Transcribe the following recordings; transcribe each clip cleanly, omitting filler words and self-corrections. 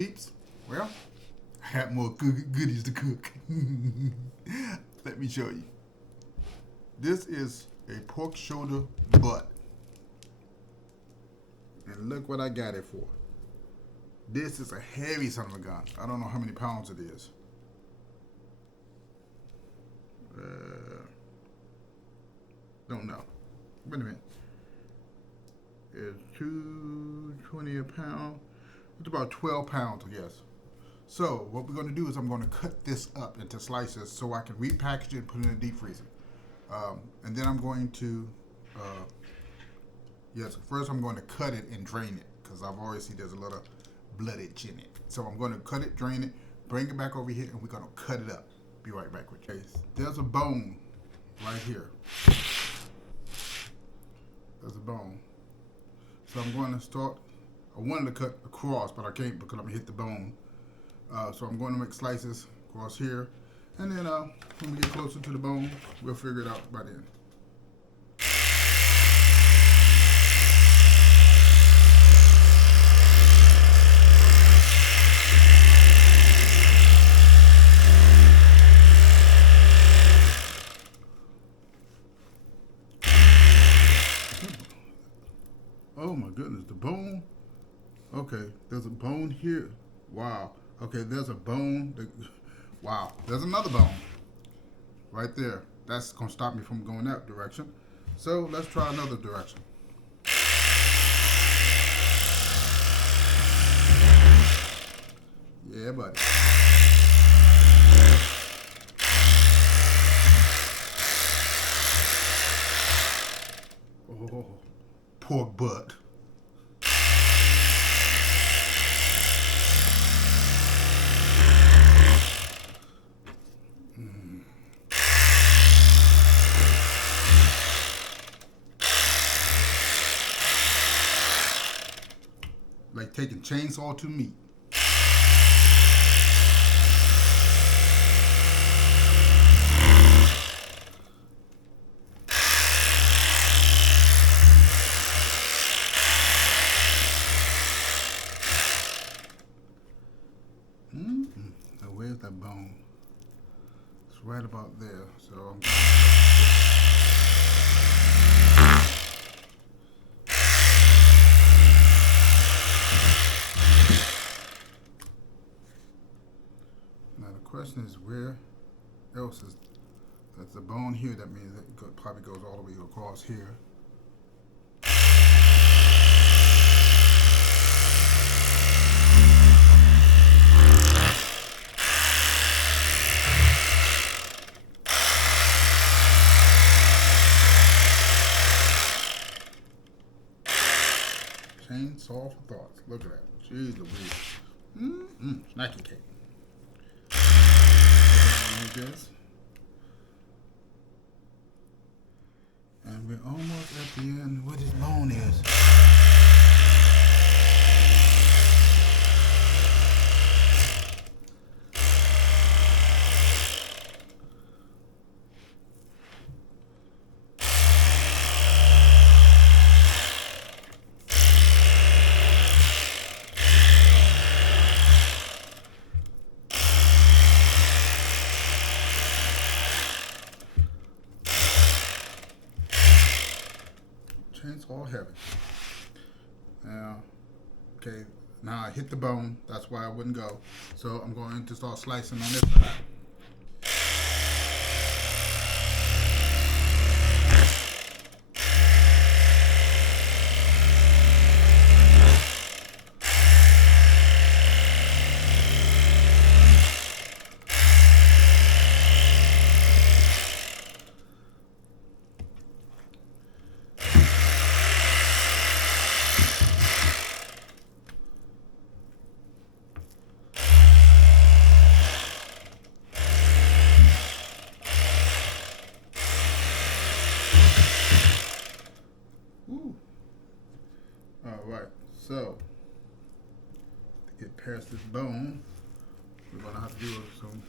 Peeps, well, I have more goodies to cook. Let me show you. This is a pork shoulder butt. And look what I got it for. This is a heavy son of a gun. I don't know how many pounds it is. Don't know. Wait a minute. It's 220 a pound. It's about 12 pounds, I guess. So what we're going to do is I'm going to cut this up into slices so I can repackage it and put it in the deep freezer. And then I'm going to, first I'm going to cut it and drain it because I've already seen there's a lot of bloodage in it. So I'm going to cut it, drain it, bring it back over here, and we're going to cut it up. Be right back with you. There's a bone right here. There's a bone. So I'm going to start. I wanted to cut across, but I can't because I'm going to hit the bone. So I'm going to make slices across here. And then when we get closer to the bone, we'll figure it out by then. Oh my goodness, the bone. Okay, there's a bone here. Wow. Okay, there's a bone. Wow, there's another bone right there. That's gonna stop me from going that direction. So let's try another direction. Yeah, buddy. Oh, pork butt. Like taking chainsaw to meat. Now where's that bone? It's right about there. So I'm question is where else is that's the bone here. That means it probably goes all the way across here. Chainsaw for thoughts. Look at that. Jeez Louise. Snacky cake. This. And we're almost at the end where this bone is. Chainsaw heavy. Now, okay, now I hit the bone. That's why I wouldn't go. So I'm going to start slicing on this side. Alright, so to get past this bone, we're going to have to do some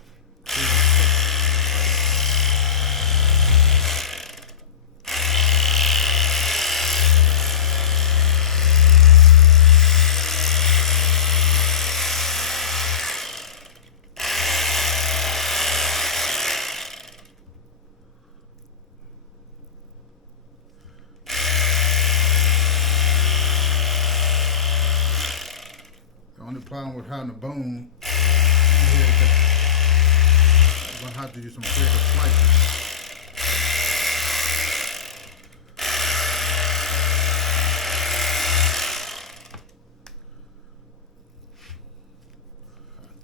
only problem with having a bone here is that I'm gonna have to do some quicker slicing.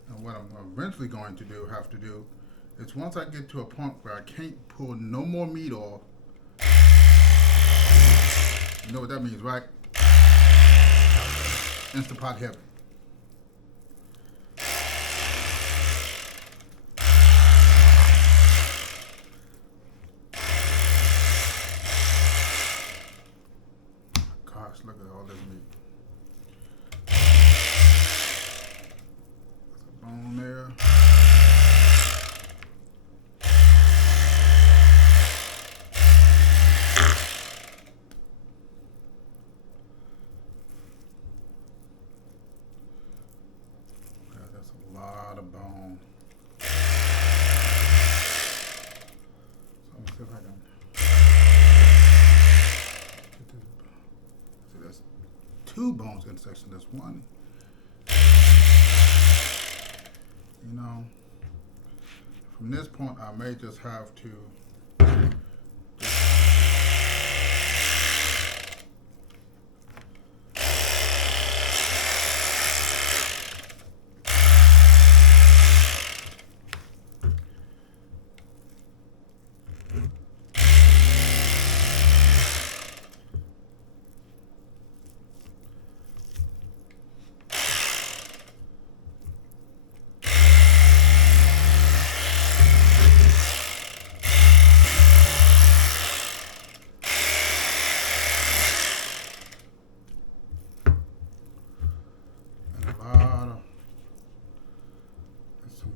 And what I'm eventually going to have to do is once I get to a point where I can't pull no more meat off, you know what that means, right? Instapot heaven. Gosh, look at all this meat. There's a bone there. That's a lot of bone. So I'm gonna see if I can get this. See, that's two bones in section. There's one. You know, from this point, I may just have to.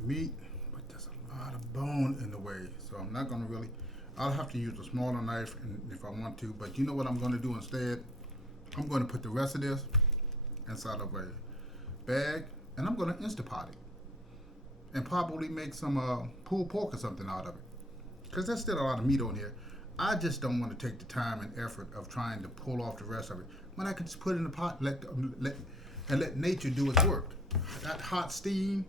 Meat, but there's a lot of bone in the way, so I'm not going to really. I'll have to use a smaller knife if I want to, but you know what I'm going to do instead? I'm going to put the rest of this inside of a bag, and I'm going to Instapot it and probably make some pulled pork or something out of it, because there's still a lot of meat on here. I just don't want to take the time and effort of trying to pull off the rest of it when I can just put it in the pot and let nature do its work. That hot steam.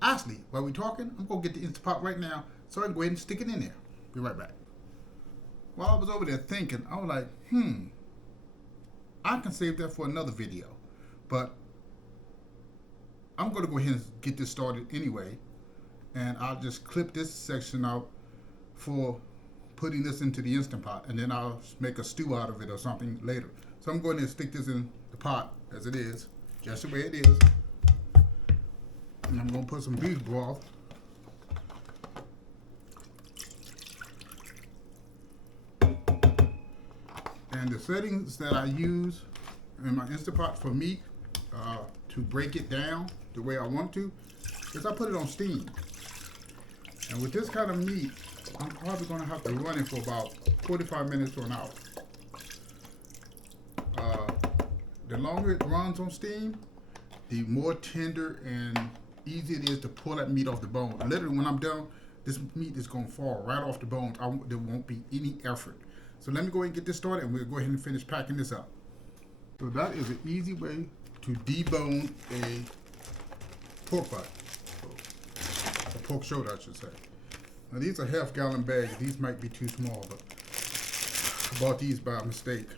Actually, while we're talking, I'm going to get the Instapot right now so I can go ahead and stick it in there. Be right back. While I was over there thinking, I was like, I can save that for another video. But I'm going to go ahead and get this started anyway. And I'll just clip this section out for putting this into the Instant Pot. And then I'll make a stew out of it or something later. So I'm going to stick this in the pot as it is, just the way it is. And I'm going to put some beef broth. And the settings that I use in my Instapot for meat to break it down the way I want to is I put it on steam. And with this kind of meat, I'm probably going to have to run it for about 45 minutes to an hour. The longer it runs on steam, the more tender and easy it is to pull that meat off the bone. Literally, when I'm done, this meat is going to fall right off the bones. There won't be any effort. So let me go ahead and get this started, and we'll go ahead and finish packing this up. So that is an easy way to debone a pork butt, a pork shoulder, I should say. Now these are half-gallon bags. These might be too small, but I bought these by mistake.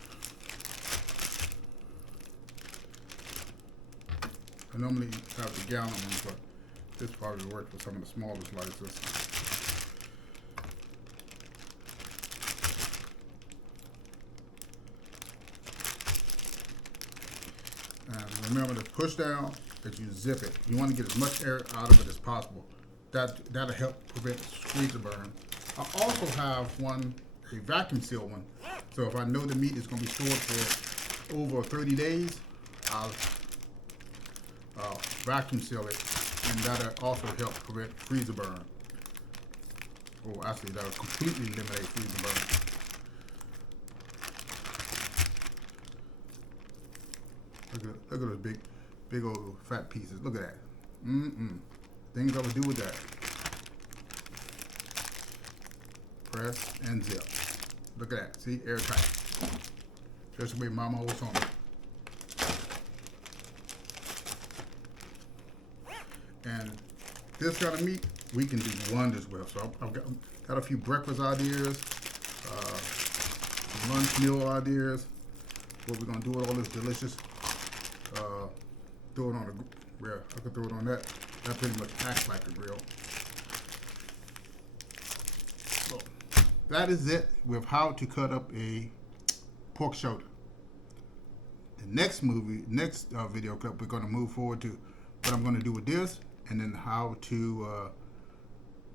I normally have the gallon ones, but this probably will work for some of the smaller slices. And remember to push down as you zip it. You want to get as much air out of it as possible. That'll help prevent freezer burn. I also have a vacuum seal one. So if I know the meat is going to be stored for over 30 days, I'll vacuum seal it, and that'll also help prevent freezer burn. Oh, actually, that'll completely eliminate freezer burn. Look at those big old fat pieces. Look at that. Things I would do with that. Press and zip. Look at that. See, airtight. Just the way Mama always told me. And this kind of meat, we can do wonders with. So I've got a few breakfast ideas, lunch meal ideas. What we're gonna do with all this delicious. Throw it on a grill. I can throw it on that. That pretty much acts like a grill. So that is it with how to cut up a pork shoulder. The next video clip, we're going to move forward to what I'm going to do with this, and then how to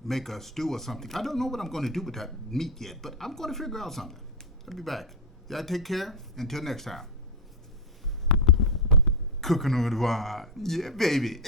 make a stew or something. I don't know what I'm going to do with that meat yet, but I'm going to figure out something. I'll be back. Y'all take care. Until next time. Cooking on the vine. Yeah, baby.